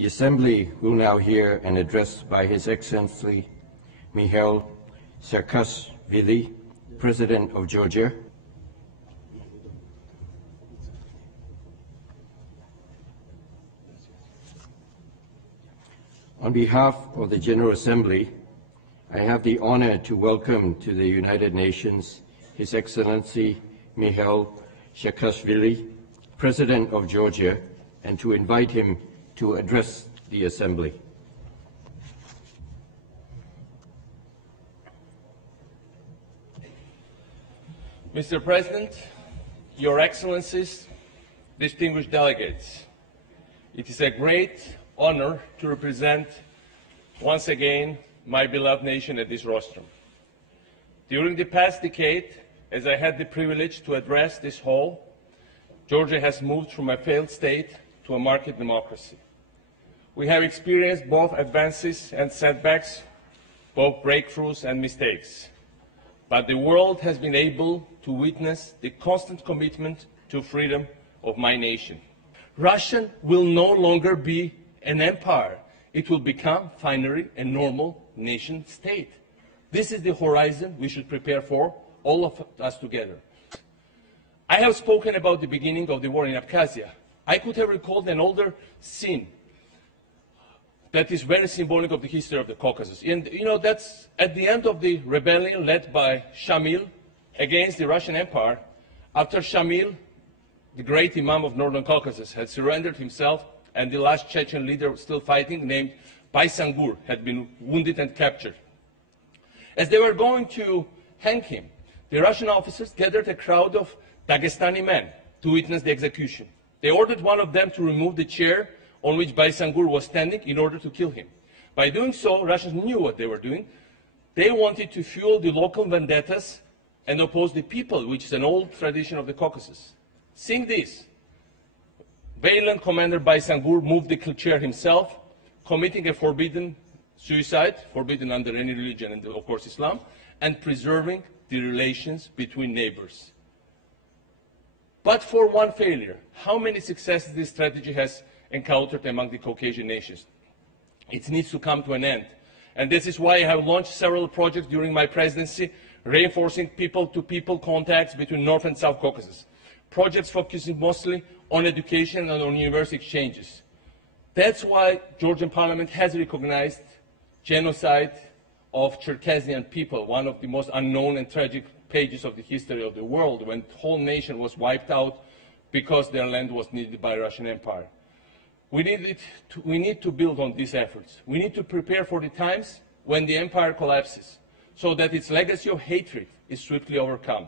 The Assembly will now hear an address by His Excellency Michail Saakashvili, President of Georgia. On behalf of the General Assembly, I have the honor to welcome to the United Nations His Excellency Michail Saakashvili, President of Georgia, and to invite him to address the Assembly. Mr. President, Your Excellencies, distinguished delegates, it is a great honor to represent once again my beloved nation at this rostrum. During the past decade, as I had the privilege to address this hall, Georgia has moved from a failed state to a market democracy. We have experienced both advances and setbacks, both breakthroughs and mistakes. But the world has been able to witness the constant commitment to freedom of my nation. Russia will no longer be an empire. It will become, finally, a normal nation state. This is the horizon we should prepare for, all of us together. I have spoken about the beginning of the war in Abkhazia. I could have recalled an older scene that is very symbolic of the history of the Caucasus. And you know, that's at the end of the rebellion led by Shamil against the Russian Empire. After Shamil, the great Imam of Northern Caucasus, had surrendered himself, and the last Chechen leader still fighting, named Baysangur, had been wounded and captured. As they were going to hang him, the Russian officers gathered a crowd of Dagestani men to witness the execution. They ordered one of them to remove the chair on which Baysangur was standing in order to kill him. By doing so, Russians knew what they were doing. They wanted to fuel the local vendettas and oppose the people, which is an old tradition of the Caucasus. Seeing this, valiant Commander Baysangur moved the chair himself, committing a forbidden suicide, forbidden under any religion and of course Islam, and preserving the relations between neighbors. But for one failure, how many successes this strategy has encountered among the Caucasian nations? It needs to come to an end. And this is why I have launched several projects during my presidency, reinforcing people-to-people contacts between North and South Caucasus. Projects focusing mostly on education and on university exchanges. That's why Georgian Parliament has recognized genocide of Circassian people, one of the most unknown and tragic pages of the history of the world, when the whole nation was wiped out because their land was needed by the Russian Empire. We need to build on these efforts. We need to prepare for the times when the empire collapses, so that its legacy of hatred is swiftly overcome.